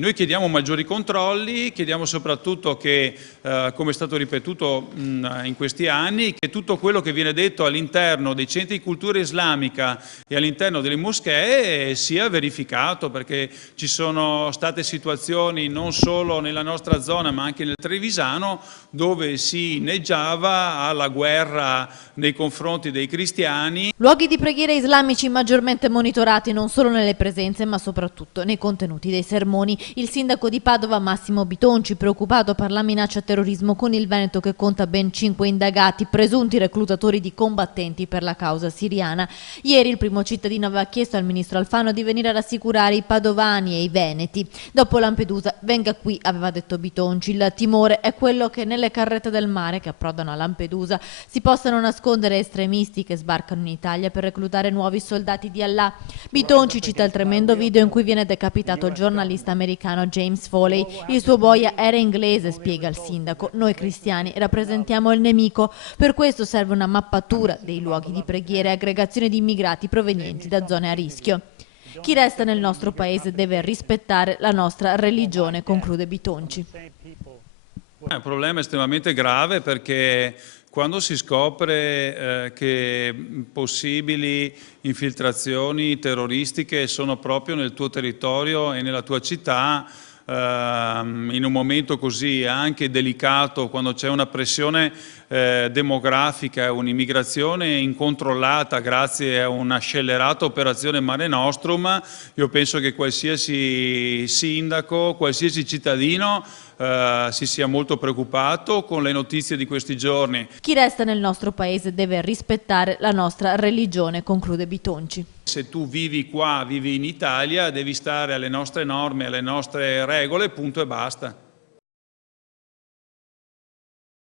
Noi chiediamo maggiori controlli, chiediamo soprattutto che, come è stato ripetuto in questi anni, che tutto quello che viene detto all'interno dei centri di cultura islamica e all'interno delle moschee sia verificato, perché ci sono state situazioni non solo nella nostra zona ma anche nel Trevisano dove si inneggiava alla guerra nei confronti dei cristiani. Luoghi di preghiera islamici maggiormente monitorati non solo nelle presenze ma soprattutto nei contenuti dei sermoni. Il sindaco di Padova Massimo Bitonci, preoccupato per la minaccia a terrorismo con il Veneto che conta ben 5 indagati, presunti reclutatori di combattenti per la causa siriana. Ieri il primo cittadino aveva chiesto al ministro Alfano di venire a rassicurare i padovani e i veneti. Dopo Lampedusa, venga qui, aveva detto Bitonci. Il timore è quello che nelle carrette del mare che approdano a Lampedusa si possano nascondere estremisti che sbarcano in Italia per reclutare nuovi soldati di Allah. Bitonci cita il tremendo video in cui viene decapitato il giornalista americano James Foley. Il suo boia era inglese, spiega il sindaco. Noi cristiani rappresentiamo il nemico. Per questo serve una mappatura dei luoghi di preghiera e aggregazione di immigrati provenienti da zone a rischio. Chi resta nel nostro paese deve rispettare la nostra religione, conclude Bitonci. È un problema estremamente grave perché quando si scopre che possibili infiltrazioni terroristiche sono proprio nel tuo territorio e nella tua città, in un momento così anche delicato, quando c'è una pressione demografica e un'immigrazione incontrollata grazie a una scellerata operazione Mare Nostrum, io penso che qualsiasi sindaco, qualsiasi cittadino si sia molto preoccupato con le notizie di questi giorni. Chi resta nel nostro paese deve rispettare la nostra religione, conclude Bitonci. Se tu vivi qua, vivi in Italia, devi stare alle nostre norme, alle nostre regole, punto e basta.